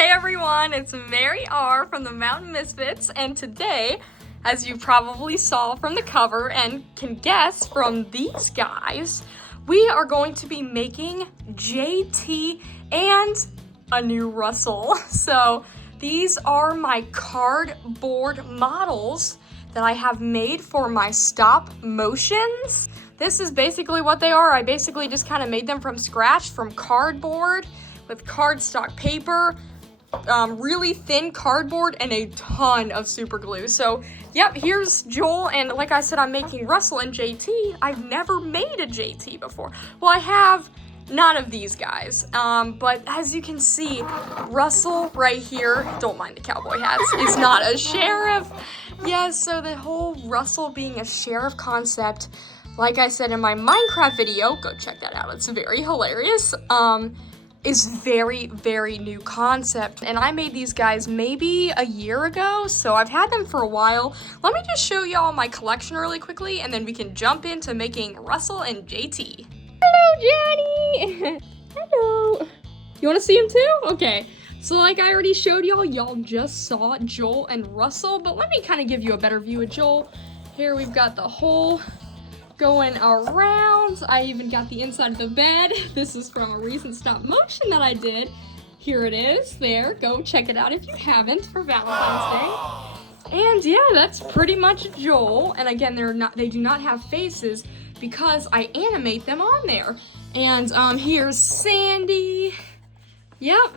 Hey everyone, it's Mary R from the Mountain Misfits, and today, as you probably saw from the cover and can guess from these guys, we are going to be making JT and a new Russell. So these are my cardboard models that I have made for my stop motions. This is basically what they are. I basically just kind of made them from scratch from cardboard with cardstock paper, really thin cardboard, and a ton of super glue. So, yep, here's Joel, and like I said, I'm making Russell and JT. I've never made a JT before. Well, I have none of these guys, but as you can see, Russell right here, don't mind the cowboy hats, is not a sheriff. Yes, so the whole Russell being a sheriff concept, like I said in my Minecraft video, go check that out, it's very hilarious, is very, very new concept. And I made these guys maybe a year ago, so I've had them for a while. Let me just show y'all my collection really quickly, and then we can jump into making Russell and JT. Hello, Johnny! Hello! You wanna see him too? Okay. So like I already showed y'all just saw Joel and Russell, but let me kind of give you a better view of Joel. Here we've got the whole going around. I even got the inside of the bed. This is from a recent stop motion that I did. Here it is. There, go check it out if you haven't for Valentine's Day. And yeah, that's pretty much Joel. And again, they do not have faces because I animate them on there. And here's Sandy. Yep.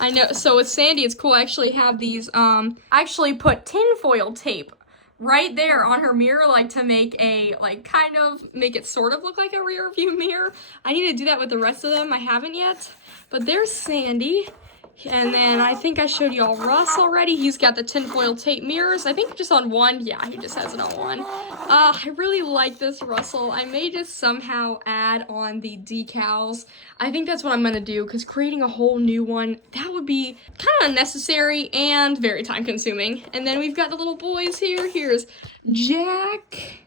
I know, so with Sandy, it's cool. I actually have these, I actually put tinfoil tape right there on her mirror, like to make a, like kind of make it sort of look like a rear view mirror. I need to do that with the rest of them. I haven't yet, but there's Sandy. And then I think I showed y'all Russ already. He's got the tinfoil tape mirrors. I think just on one. Yeah, he just has it on one. I really like this Russell. I may just somehow add on the decals. I think that's what I'm gonna do, because creating a whole new one, that would be kind of unnecessary and very time consuming. And then we've got the little boys here. Here's Jack.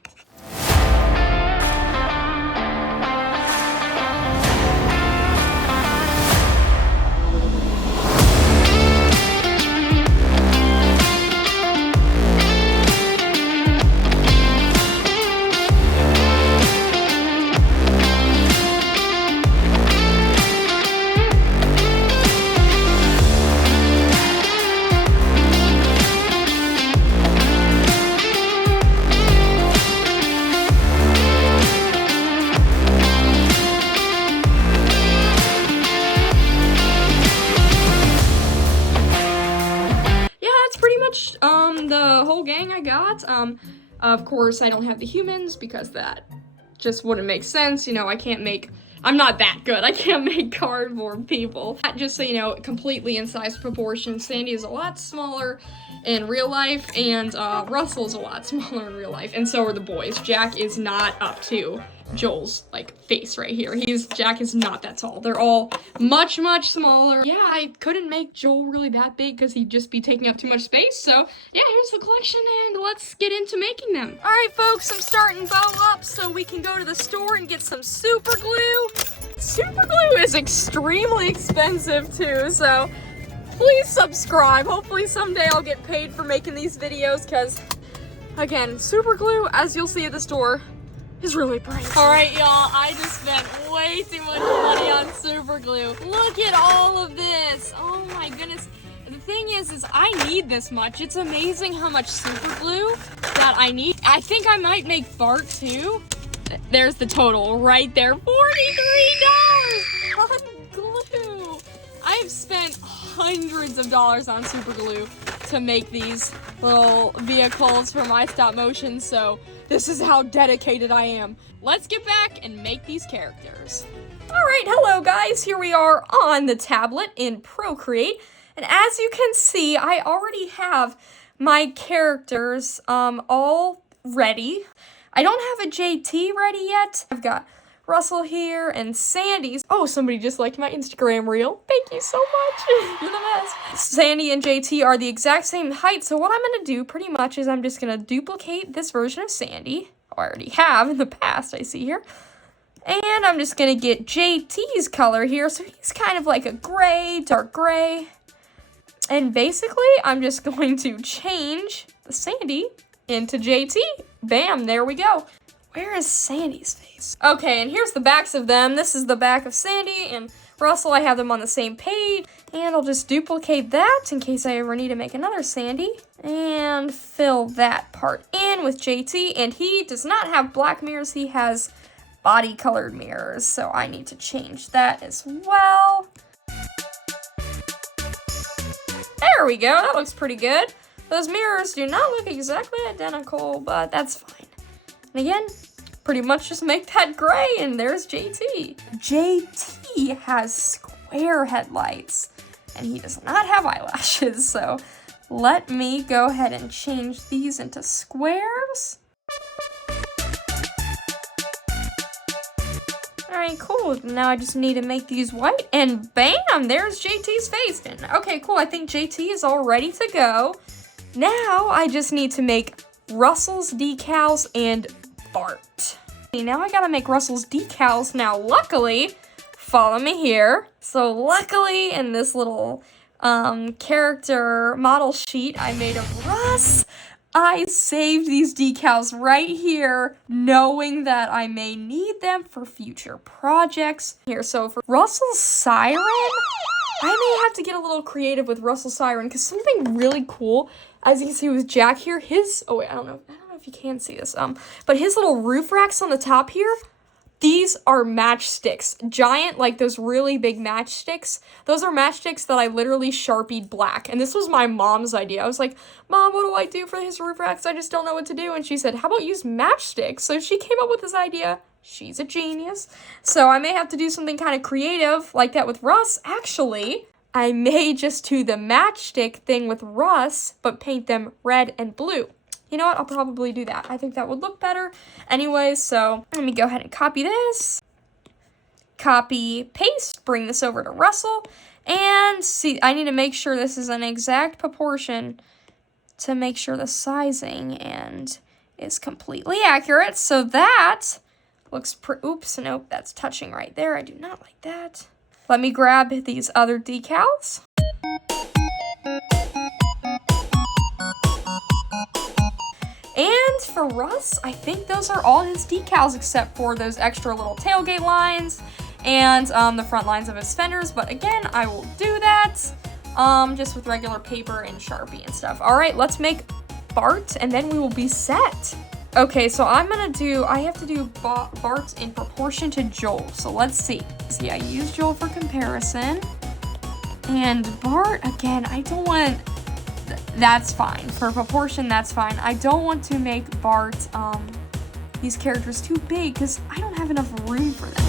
The whole gang I got. Of course, I don't have the humans because that just wouldn't make sense. You know, I'm not that good. I can't make cardboard people. Just so you know, completely in size proportion. Sandy is a lot smaller in real life, and Russell's a lot smaller in real life, and so are the boys. Jack is not up to Joel's like face right here. Jack is not that tall. They're all much, much smaller. Yeah, I couldn't make Joel really that big because he'd just be taking up too much space. So yeah, here's the collection, and let's get into making them. All right, folks, I'm starting Bo up so we can go to the store and get some super glue. Super glue is extremely expensive too, so please subscribe. Hopefully someday I'll get paid for making these videos, because again, super glue, as you'll see at the store, is really pricey. All right, y'all, I just spent way too much money on super glue. Look at all of this. Oh my goodness. The thing is I need this much. It's amazing how much super glue that I need. I think I might make Bart too. There's the total right there, $43 on glue. I have spent hundreds of dollars on super glue to make these little vehicles for my stop motion, so this is how dedicated I am. Let's get back and make these characters. All right, hello guys. Here we are on the tablet in Procreate, and as you can see, I already have my characters all ready. I don't have a JT ready yet. I've got Russell here and Sandy's. Oh, somebody just liked my Instagram reel. Thank you so much. You're the best. Sandy and JT are the exact same height, so what I'm gonna do pretty much is I'm just gonna duplicate this version of Sandy. I already have in the past, I see here. And I'm just gonna get JT's color here, so he's kind of like a gray, dark gray. And basically, I'm just going to change the Sandy into JT. Bam, there we go. Where is Sandy's face? Okay, and here's the backs of them. This is the back of Sandy and Russell. I have them on the same page. And I'll just duplicate that in case I ever need to make another Sandy. And fill that part in with JT. And he does not have black mirrors. He has body colored mirrors. So I need to change that as well. There we go. That looks pretty good. Those mirrors do not look exactly identical, but that's fine. And again, pretty much just make that gray, and there's JT. JT has square headlights, and he does not have eyelashes, so let me go ahead and change these into squares. Alright, cool. Now I just need to make these white, and bam, there's JT's face. And okay, cool. I think JT is all ready to go. Now I just need to make Russell's decals and Bart. Now I gotta make Russell's decals. Now, luckily, follow me here. So luckily, in this little character model sheet I made of Russ, I saved these decals right here, knowing that I may need them for future projects. Here, so for Russell's siren, I may have to get a little creative with Russell's siren, because something really cool, as you can see with Jack here, oh wait, I don't know if you can see this, but his little roof racks on the top here, these are matchsticks. Giant, like those really big matchsticks. Those are matchsticks that I literally Sharpied black. And this was my mom's idea. I was like, Mom, what do I do for his roof racks? I just don't know what to do. And she said, how about use matchsticks? So she came up with this idea. She's a genius. So I may have to do something kind of creative like that with Russ. Actually, I may just do the matchstick thing with Russ, but paint them red and blue. You know what? I'll probably do that. I think that would look better. Anyways, so let me go ahead and copy this. Copy, paste, bring this over to Russell. And see, I need to make sure this is an exact proportion to make sure the sizing and is completely accurate. So that looks oops, nope, that's touching right there. I do not like that. Let me grab these other decals. And for Russ, I think those are all his decals except for those extra little tailgate lines and the front lines of his fenders. But again, I will do that just with regular paper and Sharpie and stuff. All right, let's make Bart and then we will be set. Okay, so I have to do Bart in proportion to Joel. So let's see. See, I used Joel for comparison. And Bart, again, I don't want... That's fine. For proportion, that's fine. I don't want to make Bart, these characters too big because I don't have enough room for them.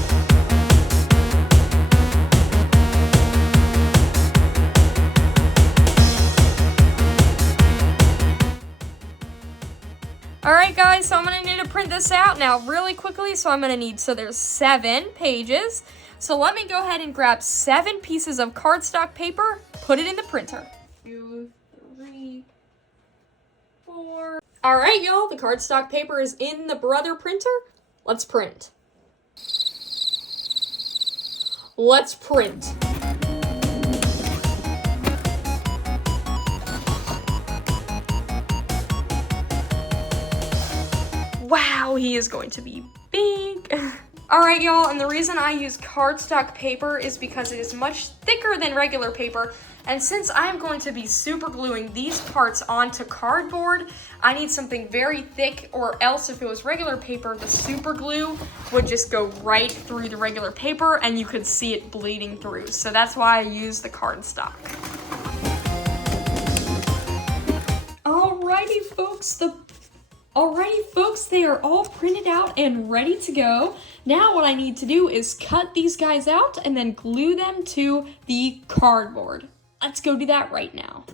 Alright guys, so I'm going to need to print this out now really quickly. So there's 7 pages. So let me go ahead and grab 7 pieces of cardstock paper, put it in the printer. 2, 3, 4. All right, y'all, the cardstock paper is in the Brother printer. Let's print. Let's print. Wow, he is going to be big. All right, y'all, and the reason I use cardstock paper is because it is much thicker than regular paper. And since I'm going to be super gluing these parts onto cardboard, I need something very thick, or else if it was regular paper, the super glue would just go right through the regular paper and you could see it bleeding through. So that's why I use the cardstock. Alrighty folks, they are all printed out and ready to go. Now what I need to do is cut these guys out and then glue them to the cardboard. Let's go do that right now.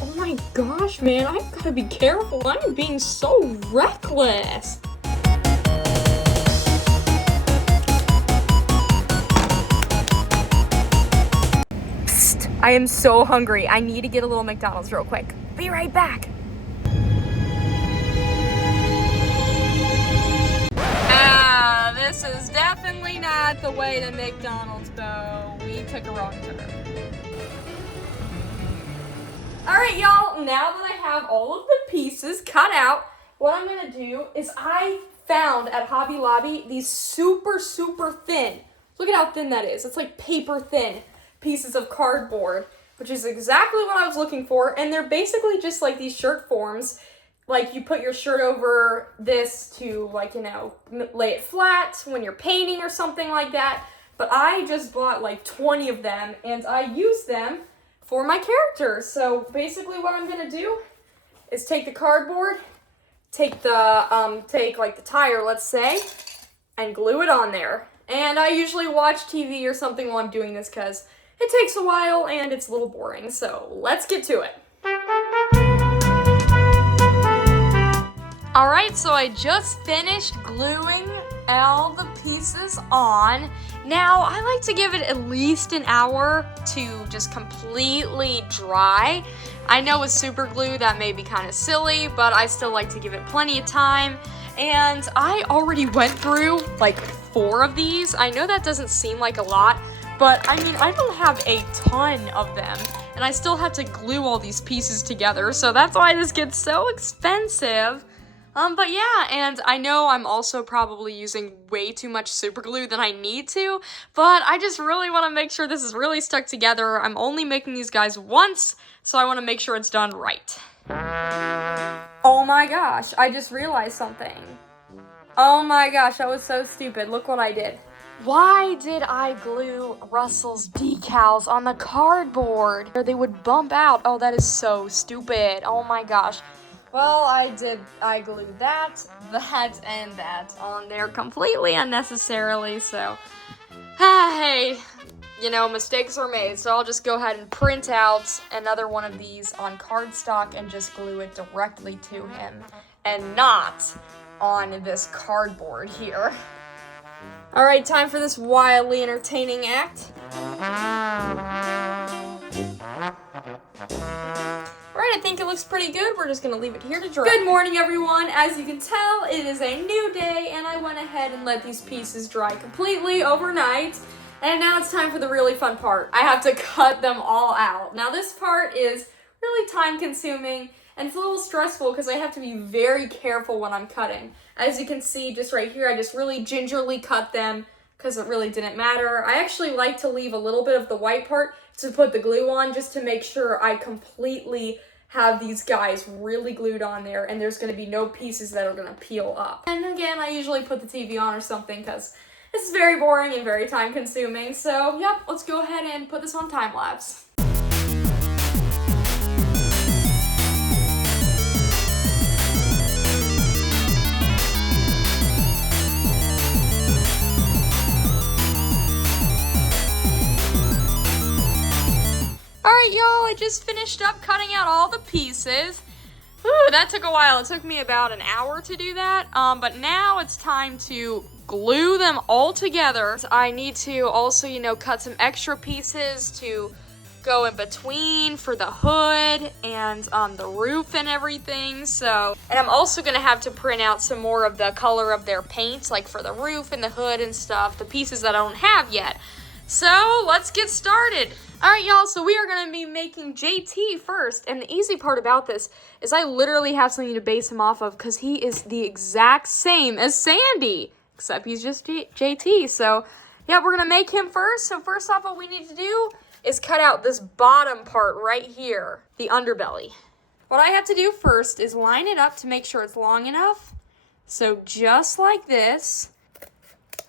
Oh my gosh, man, I've got to be careful. I'm being so reckless. Psst, I am so hungry. I need to get a little McDonald's real quick. Be right back. way to McDonald's though. We took a wrong turn. Alright y'all, now that I have all of the pieces cut out, what I'm gonna do is I found at Hobby Lobby these super thin, look at how thin that is, it's like paper thin pieces of cardboard, which is exactly what I was looking for, and they're basically just like these shirt forms. Like you put your shirt over this to, like, you know, lay it flat when you're painting or something like that. But I just bought like 20 of them and I use them for my characters. So basically what I'm gonna do is take the cardboard, take like the tire, let's say, and glue it on there. And I usually watch TV or something while I'm doing this because it takes a while and it's a little boring. So let's get to it. Alright, so I just finished gluing all the pieces on. Now, I like to give it at least an hour to just completely dry. I know with super glue that may be kind of silly, but I still like to give it plenty of time. And I already went through like 4 of these. I know that doesn't seem like a lot, but I mean, I don't have a ton of them. And I still have to glue all these pieces together, so that's why this gets so expensive. But yeah, and I know I'm also probably using way too much super glue than I need to, but I just really want to make sure this is really stuck together. I'm only making these guys once, so I want to make sure it's done right. Oh my gosh, I just realized something. Oh my gosh, that was so stupid. Look what I did. Why did I glue Russell's decals on the cardboard? Or they would bump out. Oh, that is so stupid. Oh my gosh. Well, I glued that, and that on there completely unnecessarily, so, hey, you know, mistakes are made, so I'll just go ahead and print out another one of these on cardstock and just glue it directly to him, and not on this cardboard here. Alright, time for this wildly entertaining act. Alright, I think it looks pretty good. We're just going to leave it here to dry. Good morning, everyone. As you can tell, it is a new day, and I went ahead and let these pieces dry completely overnight. And now it's time for the really fun part. I have to cut them all out. Now, this part is really time-consuming, and it's a little stressful because I have to be very careful when I'm cutting. As you can see, just right here, I just really gingerly cut them because it really didn't matter. I actually like to leave a little bit of the white part to put the glue on just to make sure I completely have these guys really glued on there and there's going to be no pieces that are going to peel up. And again, I usually put the TV on or something because this is very boring and very time consuming. So yep, let's go ahead and put this on time lapse. Alright y'all, I just finished up cutting out all the pieces. Ooh, that took a while. It took me about an hour to do that. But now it's time to glue them all together. I need to also, you know, cut some extra pieces to go in between for the hood and the roof and everything. So, and I'm also gonna have to print out some more of the color of their paint, like for the roof and the hood and stuff, the pieces that I don't have yet. So let's get started. All right, y'all, so we are gonna be making JT first. And the easy part about this is I literally have something to base him off of because he is the exact same as Sandy, except he's just JT. So yeah, we're gonna make him first. So first off, what we need to do is cut out this bottom part right here, the underbelly. What I have to do first is line it up to make sure it's long enough. So just like this.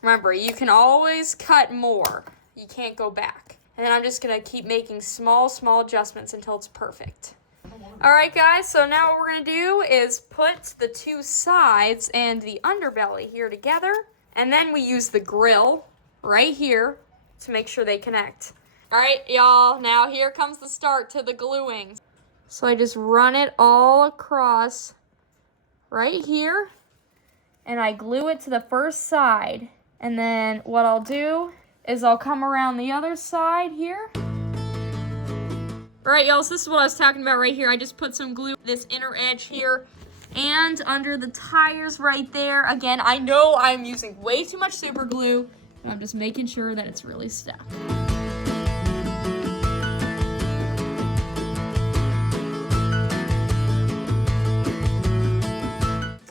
Remember, you can always cut more. You can't go back. And then I'm just gonna keep making small adjustments until it's perfect. All right, guys, so now what we're gonna do is put the two sides and the underbelly here together. And then we use the grill right here to make sure they connect. All right, y'all, now here comes the start to the gluing. So I just run it all across right here. And I glue it to the first side. And then what I'll do is I'll come around the other side here. All right, y'all, so this is what I was talking about right here. I just put some glue, this inner edge here, and under the tires right there. Again, I know I'm using way too much super glue, And I'm just making sure that it's really stuck.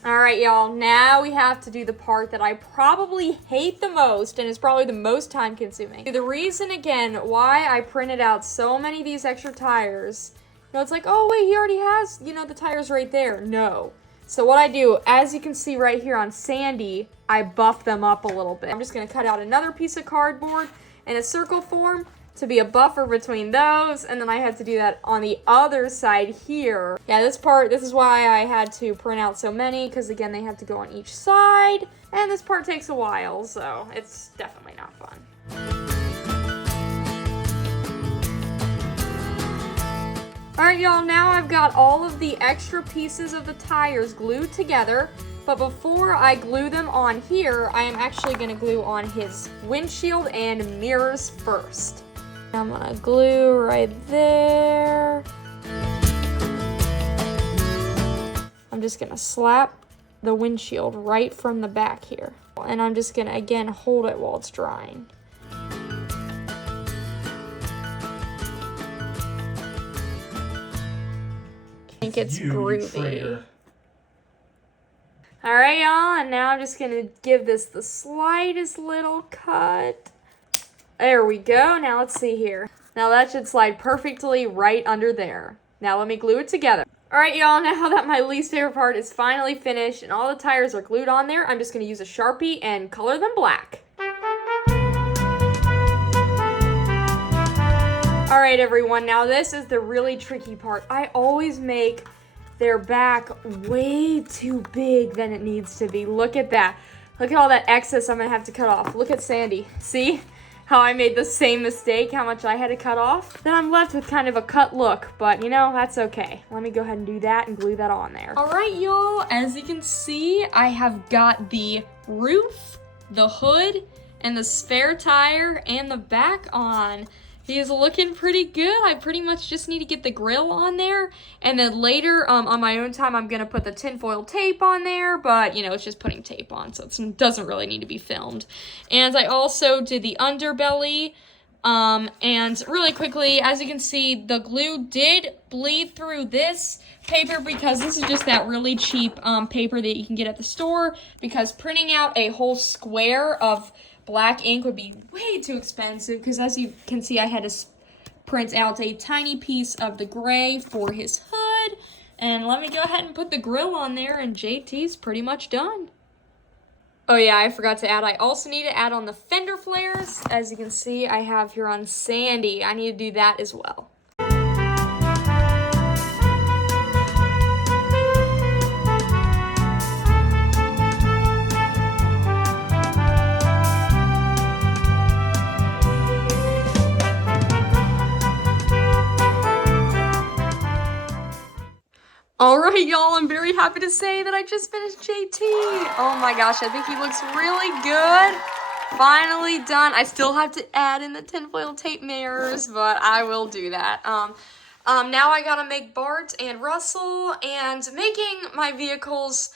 Alright, y'all, now we have to do the part that I probably hate the most, and it's probably the most time consuming. The reason, again, why I printed out so many of these extra tires, it's like, oh wait, he already has, the tires right there. No. So what I do, as you can see right here on Sandy, I buff them up a little bit. I'm just going to cut out another piece of cardboard in a circle form to be a buffer between those, and then I had to do that on the other side here. Yeah, this is why I had to print out so many, because again, they have to go on each side, and this part takes a while, so it's definitely not fun. Alright, y'all, now I've got all of the extra pieces of the tires glued together, but before I glue them on here, I am actually going to glue on his windshield and mirrors first. I'm gonna glue right there. I'm just gonna slap the windshield right from the back here. And I'm just gonna, again, hold it while it's drying. I think it's groovy. Alright, y'all, and now I'm just gonna give this the slightest little cut. There we go. Now let's see here. Now that should slide perfectly right under there. Now let me glue it together. Alright, y'all, now that my least favorite part is finally finished and all the tires are glued on there, I'm just going to use a Sharpie and color them black. Alright, everyone, now this is the really tricky part. I always make their back way too big than it needs to be. Look at that. Look at all that excess I'm going to have to cut off. Look at Sandy. See? How I made the same mistake, how much I had to cut off. Then I'm left with kind of a cut look, but that's okay. Let me go ahead and do that and glue that on there. All right, y'all, as you can see, I have got the roof, the hood, and the spare tire and the back on. He is looking pretty good. I pretty much just need to get the grill on there. And then later, on my own time, I'm going to put the tinfoil tape on there. But, it's just putting tape on, so it doesn't really need to be filmed. And I also did the underbelly. And really quickly, as you can see, the glue did bleed through this paper because this is just that really cheap paper that you can get at the store. Because printing out a whole square of black ink would be way too expensive because as you can see, I had to print out a tiny piece of the gray for his hood. And let me go ahead and put the grill on there and JT's pretty much done. Oh yeah, I forgot to add, I also need to add on the fender flares. As you can see, I have here on Sandy. I need to do that as well. Alright, y'all, I'm very happy to say that I just finished JT. Oh my gosh, I think he looks really good. Finally done. I still have to add in the tinfoil tape mirrors, but I will do that. Now I gotta make Bart and Russell, and making my vehicles,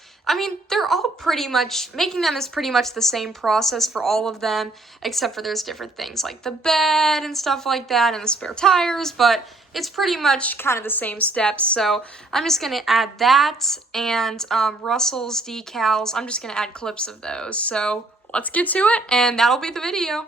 they're all pretty much, making them is pretty much the same process for all of them, except for there's different things like the bed and stuff like that and the spare tires, but it's pretty much kind of the same steps. So I'm just gonna add that and Russell's decals. I'm just gonna add clips of those. So let's get to it, and that'll be the video.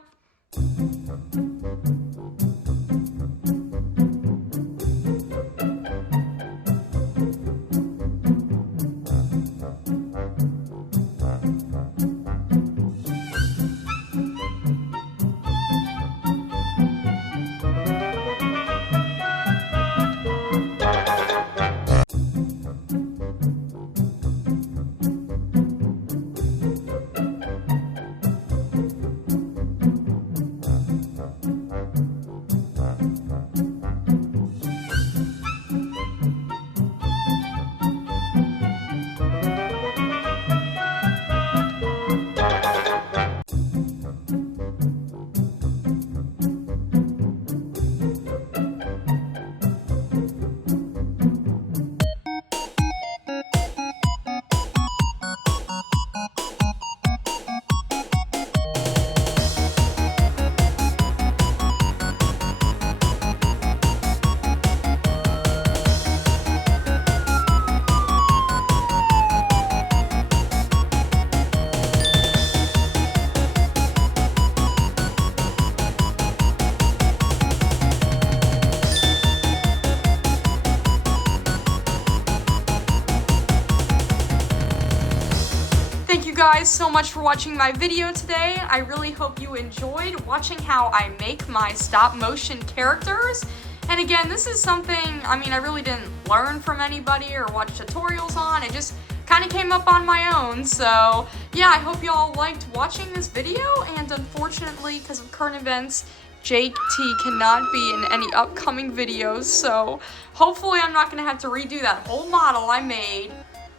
Thank you guys so much for watching my video today. I really hope you enjoyed watching how I make my stop motion characters. And again, this is something, I really didn't learn from anybody or watch tutorials on. It just kind of came up on my own. So yeah, I hope y'all liked watching this video. And unfortunately, because of current events, JT cannot be in any upcoming videos. So hopefully I'm not going to have to redo that whole model I made.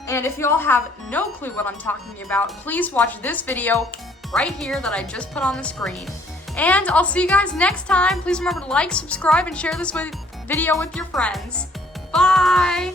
And if y'all have no clue what I'm talking about, please watch this video right here that I just put on the screen. And I'll see you guys next time. Please remember to like, subscribe, and share this video with your friends. Bye!